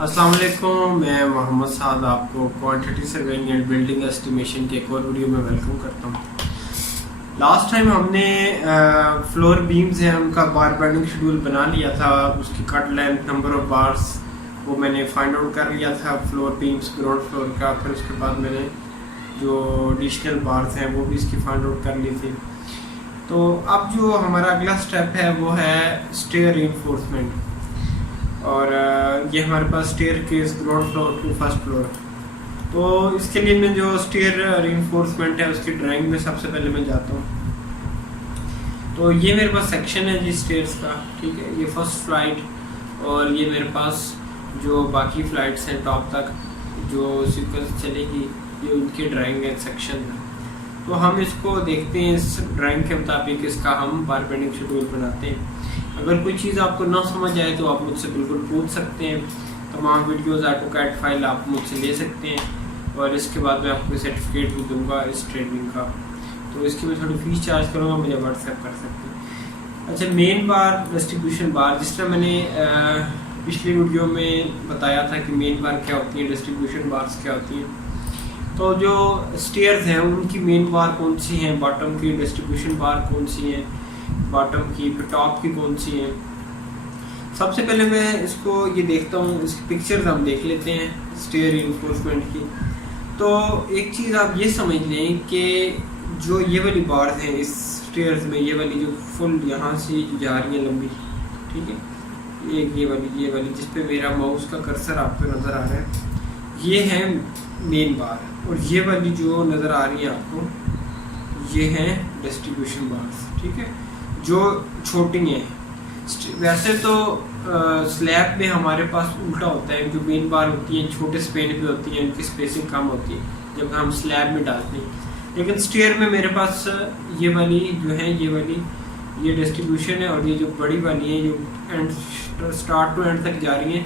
अस्सलाम वालेकुम, मैं मोहम्मद साद आपको quantity surveying and building estimation के एक और वीडियो में वेलकम करता हूँ। लास्ट टाइम हमने फ्लोर बीम्स हैं उनका बार बैंडिंग शेड्यूल बना लिया था, उसकी cut length, number of bars वो मैंने फाइंड आउट कर लिया था फ्लोर बीम्स ग्राउंड फ्लोर का। फिर उसके बाद मैंने जो एडिशनल बार्स हैं वो भी इसकी फाइंड आउट कर ली थी। तो अब जो हमारा अगला स्टेप है वो है स्टेयर रीइंफोर्समेंट, और ये हमारे पास staircase ground floor to first floor. तो इसके लिए मैं जो स्टेयर रीइंफोर्समेंट है उसकी ड्राइंग में सबसे पहले मैं जाता हूँ। तो ये मेरे पास सेक्शन है जी स्टेयर्स का, ठीक है। ये फर्स्ट फ्लाइट और ये मेरे पास जो बाकी फ्लाइट्स हैं टॉप तक जो सीक्वेंस चलेगी, ये उनकी ड्राइंग है, सेक्शन है। तो हम इसको देखते हैं, इस ड्राइंग के मुताबिक इसका हम बार बेंडिंग शेड्यूल बनाते हैं। अगर कोई चीज़ आपको ना समझ आए तो आप मुझसे बिल्कुल पूछ सकते हैं। तमाम वीडियोस ऑटोकैड फाइल आप मुझसे ले सकते हैं, और इसके बाद मैं आपको सर्टिफिकेट भी दूंगा इस ट्रेनिंग का। तो इसकी मैं थोड़ी फीस चार्ज करूँगा, मुझे व्हाट्सएप कर सकते हैं। अच्छा, मेन बार, डिस्ट्रीब्यूशन बार, जिस तरह मैंने पिछली वीडियो में बताया था कि मेन बार क्या होती है, डिस्ट्रीब्यूशन बार्स क्या होती हैं। तो जो स्टेयर्स हैं उनकी मेन बार कौन सी हैं, बॉटम की डिस्ट्रीब्यूशन बार कौन सी हैं, बॉटम की, टॉप की कौन सी है। सबसे पहले मैं इसको ये देखता हूँ, इसकी पिक्चर्स हम देख लेते हैं स्टेयर रीइंफोर्समेंट की। तो एक चीज़ आप ये समझ लें कि जो ये वाली बार्स हैं इस स्टेयर्स में, ये वाली जो फुल यहाँ से जा रही है लंबी, ठीक है, ये वाली जिस पे मेरा माउस का कर्सर आपको नज़र आ रहा है, ये है मेन बार। और ये वाली जो नज़र आ रही है आपको, ये हैं डिस्ट्रीब्यूशन बार्स, ठीक है, जो छोटी हैं। वैसे तो स्लैब में हमारे पास उल्टा होता है, जो मेन बार होती हैं छोटे स्पेन पे होती हैं, उनकी स्पेसिंग कम होती है जब हम स्लैब में डालते हैं। लेकिन स्टेयर में मेरे पास ये वाली जो है, ये डिस्ट्रीब्यूशन है, और ये जो बड़ी वाली है जो एंड स्टार्ट टू एंड तक जा रही है,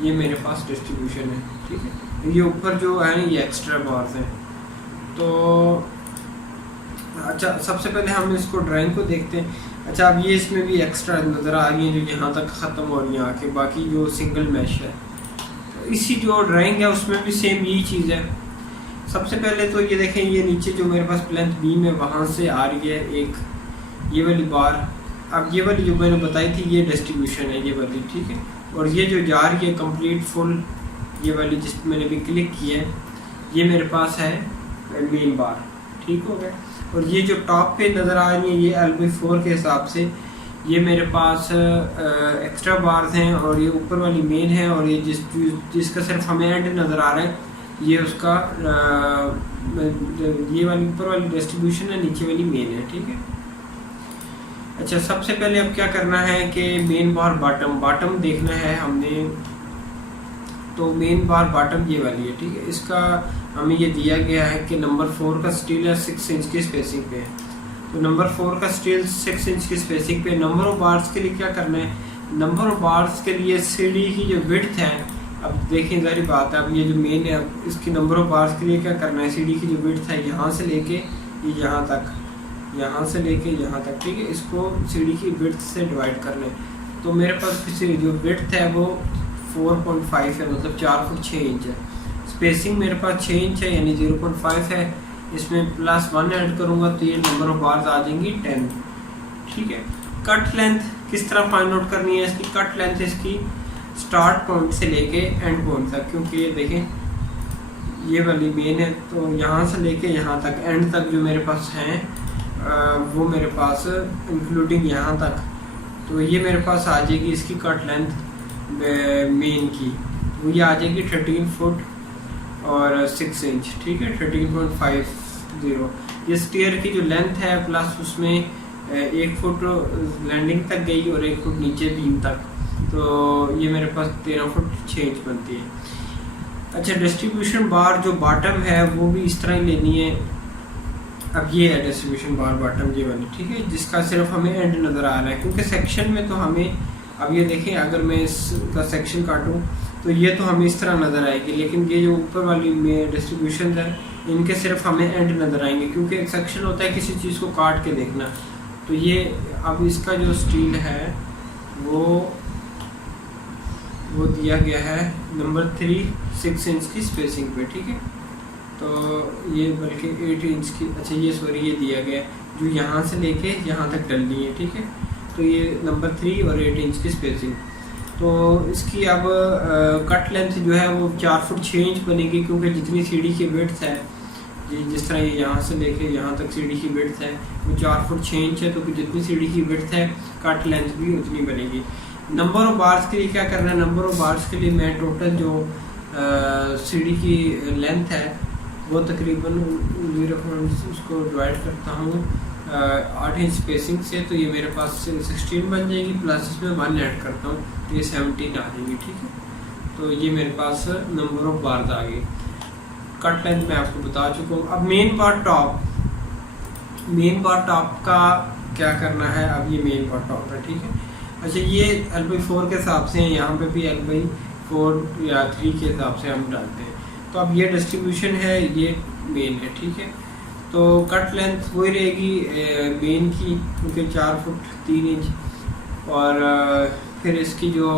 ये मेरे पास डिस्ट्रीब्यूशन है, ठीक है। ये ऊपर जो है ना, ये एक्स्ट्रा बार्स हैं। तो अच्छा, सबसे पहले हम इसको ड्राइंग को देखते हैं। अच्छा, अब ये इसमें भी एक्स्ट्रा नज़र आ रही है जो यहाँ तक ख़त्म हो रही है आके, बाकी जो सिंगल मैश है। तो इसी जो ड्राइंग है उसमें भी सेम यही चीज़ है। सबसे पहले तो ये देखें, ये नीचे जो मेरे पास प्लेंथ बीम है वहाँ से आ रही है एक ये वाली बार। अब ये वाली जो मैंने बताई थी ये डिस्ट्रीब्यूशन है, ये वाली, ठीक है। और ये जो जा रही है कम्प्लीट फुल, ये वाली जिस पर मैंने भी क्लिक किया है, ये मेरे पास है मेन बार, ठीक हो गया। और ये जो टॉप पे नज़र आ रही है, ये LB4 के हिसाब से ये मेरे पास एक्स्ट्रा बार्स हैं, और ये ऊपर वाली मेन है, और ये जिसका सिर्फ हमें एंड नज़र आ रहा है, ये उसका ये वाली ऊपर वाली डिस्ट्रीब्यूशन है, नीचे वाली मेन है, ठीक है। अच्छा, सबसे पहले अब क्या करना है कि मेन बार बॉटम देखना है हमने। तो मेन बार बॉटम ये वाली है, ठीक है। इसका हमें ये दिया गया है कि नंबर 4 का स्टील है 6 इंच की स्पेसिंग पे है। तो नंबर 4 का स्टील 6 इंच की स्पेसिंग पे। नंबर ऑफ बार्स के लिए क्या करना है, नंबर ऑफ बार्स के लिए सीढ़ी की जो विड्थ है, अब देखें सारी बात है, अब ये जो मेन है इसकी नंबर ऑफ बार्स के लिए क्या करना है, सीढ़ी की जो विड्थ है यहाँ से लेके ये यहाँ तक, यहाँ से लेके यहाँ तक, ठीक है, इसको सीढ़ी की विड्थ से डिवाइड करना है। तो मेरे पास जो विड्थ है वो 4.5 है, मतलब 4 फुट 6 इंच है। स्पेसिंग मेरे पास 6 इंच है, यानी 0.5 है। इसमें +1 ऐड करूँगा तो ये नंबर ऑफ बार्स आ जाएंगी 10, ठीक है। कट लेंथ किस तरह फाइंड आउट करनी है, इसकी कट लेंथ इसकी स्टार्ट पॉइंट से लेके एंड पॉइंट तक, क्योंकि ये देखें ये वाली मेन है, तो यहाँ से लेके यहाँ तक एंड तक जो मेरे पास हैं वो मेरे पास इंक्लूडिंग यहाँ तक, तो ये मेरे पास आ जाएगी इसकी कट लेंथ मेन की, वो ये आ जाएगी 13 फुट और 6 इंच, ठीक है, 13.50। ये स्टेयर की जो लेंथ है प्लस उसमें 1 फुट लैंडिंग तक गई और 1 फुट नीचे बीम तक, तो ये मेरे पास 13 फुट 6 इंच बनती है। अच्छा, डिस्ट्रीब्यूशन बार जो बॉटम है वो भी इस तरह ही लेनी है। अब ये है डिस्ट्रीब्यूशन बार बॉटम ये वाली, ठीक है, जिसका सिर्फ हमें एंड नज़र आ रहा है, क्योंकि सेक्शन में तो हमें, अब ये देखें अगर मैं इसका सेक्शन काटूँ तो ये तो हमें इस तरह नज़र आएगी, लेकिन ये जो ऊपर वाली में डिस्ट्रीब्यूशन है इनके सिर्फ हमें एंड नज़र आएंगे, क्योंकि एक सेक्शन होता है किसी चीज़ को काट के देखना। तो ये अब इसका जो स्टील है वो वो दिया गया है नंबर 3 6 इंच की स्पेसिंग पे, ठीक है। तो ये बल्कि 8 इंच की, अच्छा ये सॉरी ये दिया गया है जो यहाँ से लेके यहाँ तक डलनी है, ठीक है। तो ये नंबर 3 और 8 इंच की स्पेसिंग। तो इसकी अब कट लेंथ जो है वो 4 फुट 6 इंच बनेगी, क्योंकि जितनी सीढ़ी की विड्थ है जिस तरह ये यहाँ से लेके यहाँ तक सीढ़ी की विड्थ है वो 4 फुट 6 इंच है, तो जितनी सीढ़ी की विड्थ है कट लेंथ भी उतनी बनेगी। नंबर ऑफ बार्स के लिए क्या करना है, नंबर ऑफ बार्स के लिए मैं टोटल जो सीढ़ी की लेंथ है वो तकरीबन उसको डिवाइड करता हूँ 8 इंच स्पेसिंग से, तो ये मेरे पास 16 बन जाएगी, प्लस इसमें 1 ऐड करता हूँ तो ये 17 आ जाएगी, ठीक है। तो ये मेरे पास नंबर ऑफ बार्स आ गई। कट लेंथ मैं आपको बता चुका हूँ। अब मेन पार्ट टॉप का क्या करना है, अब ये मेन पार्ट टॉप है, ठीक है। अच्छा ये L/4 के हिसाब से यहाँ पे भी L/4 या 3 के हिसाब से हम डालते हैं। तो अब ये डिस्ट्रीब्यूशन है, ये मेन है, ठीक है। तो कट लेंथ वही रहेगी मेन की, क्योंकि 4 फुट 3 इंच। और फिर इसकी जो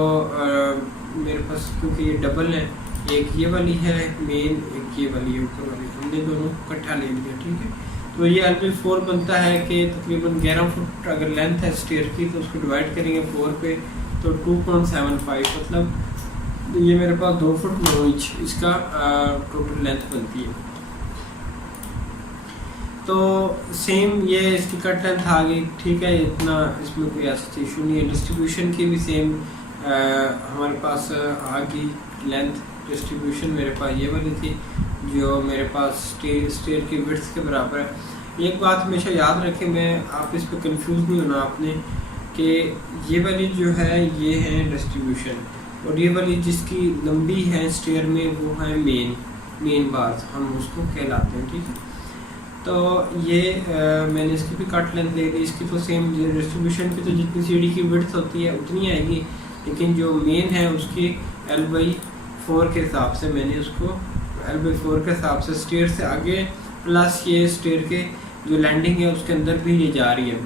मेरे पास, क्योंकि ये डबल है, एक ये वाली है मेन, एक ये वाली है ऊपर वाली, हमने दोनों इकट्ठा ले लिया, ठीक है। तो ये L/4 बनता है कि तकरीबन 11 फुट अगर लेंथ है स्टेयर की, तो उसको डिवाइड करेंगे 4 पे, तो 2.75 मतलब ये मेरे पास 2 फुट 9 इंच इसका टोटल लेंथ बनती है। तो सेम ये इसकी कट लेंथ आ गई, ठीक है। इतना इसमें कोई ऐसा इशू नहीं है। डिस्ट्रीब्यूशन की भी सेम हमारे पास आ गई लेंथ। डिस्ट्रीब्यूशन मेरे पास ये वाली थी जो मेरे पास स्टेयर की विड्थ के बराबर है। एक बात हमेशा याद रखें, मैं आप इस पर कंफ्यूज नहीं होना आपने, कि ये वाली जो है ये है डिस्ट्रीब्यूशन, और ये वाली जिसकी लंबी है स्टेयर में वो है मेन बार्स, हम उसको कहलाते हैं, ठीक है। तो ये मैंने इसकी भी कट लेंथ ले ली। इसकी तो सेम डिस्ट्रीब्यूशन की तो जितनी सीढ़ी की विड्थ होती है उतनी आएगी, लेकिन जो मेन है उसकी L/4 के हिसाब से मैंने उसको L/4 के हिसाब से स्टेयर से आगे, प्लस ये स्टेयर के जो लैंडिंग है उसके अंदर भी ये जा रही है,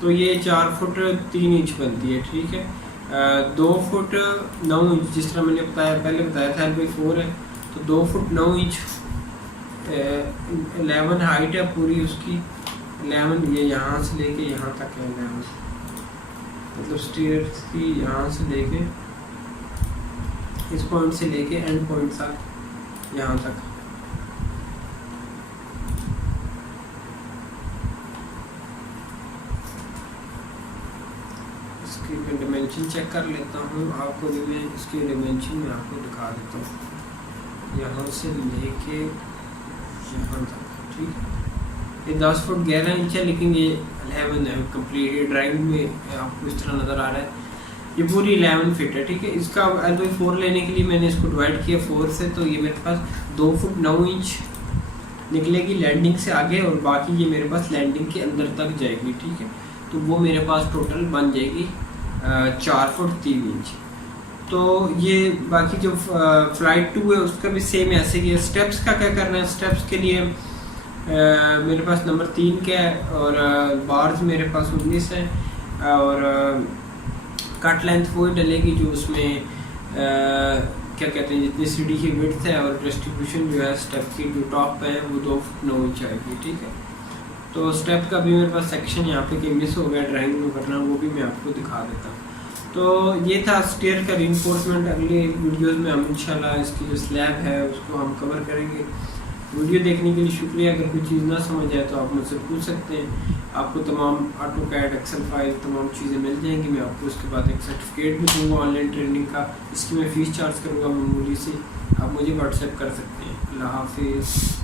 तो ये 4 फुट 3 इंच बनती है, ठीक है। 2 फुट 9 इंच जिस तरह मैंने पहले बताया था L/4 है, तो 2 फुट 9 इंच 11 हाइट है पूरी उसकी। 11 ये यहाँ से लेके यहाँ तक है 11, मतलब स्टेयर की यहाँ से लेके इस पॉइंट से लेके एंड पॉइंट तक यहाँ तक। इसकी डिमेंशन चेक कर लेता हूँ आपको, जो मैं इसकी डिमेंशन में आपको दिखा देता हूँ, यहाँ से लेके यहाँ तक, ठीक है। ये 10 फुट 11 इंच है, लेकिन ये 11 है कंप्लीट। ये ड्राइंग में आपको इस तरह नज़र आ रहा है, ये पूरी 11 फिट है, ठीक है। इसका L/4 लेने के लिए मैंने इसको डिवाइड किया 4 से, तो ये मेरे पास 2 फुट 9 इंच निकलेगी लैंडिंग से आगे, और बाकी ये मेरे पास लैंडिंग के अंदर तक जाएगी, ठीक है। तो वो मेरे पास टोटल बन जाएगी 4 फुट 3 इंच। तो ये बाकी जो फ्लाइट 2 है उसका भी सेम ऐसे ही है। स्टेप्स का क्या करना है, स्टेप्स के लिए मेरे पास नंबर 3 का है, और बार्स मेरे पास 19 है, और कट लेंथ वही डलेगी जो उसमें क्या कहते हैं जितनी सीढ़ी की विड्थ है, और डिस्ट्रीब्यूशन जो है स्टेप की जो टॉप है वो 2 फुट 9 इंच आएगी, ठीक है। तो स्टेप का भी मेरे पास सेक्शन यहाँ पे कि मिस हो गया ड्राइंग में करना, वो भी मैं आपको दिखा देता हूँ। तो ये था स्टेयर का रिइंफोर्समेंट। अगले वीडियोस में हम इंशाल्लाह इसकी जो स्लैब है उसको हम कवर करेंगे। वीडियो देखने के लिए शुक्रिया। अगर कोई चीज़ ना समझ आए तो आप मुझसे पूछ सकते हैं। आपको तमाम AutoCAD एक्सेल फाइल तमाम चीज़ें मिल जाएंगी। मैं आपको उसके बाद एक सर्टिफिकेट भी दूँगा ऑनलाइन ट्रेनिंग का, इसकी मैं फ़ीस चार्ज करूँगा मामूली सी। आप मुझे व्हाट्सएप कर सकते हैं। अल्लाह हाफिज़।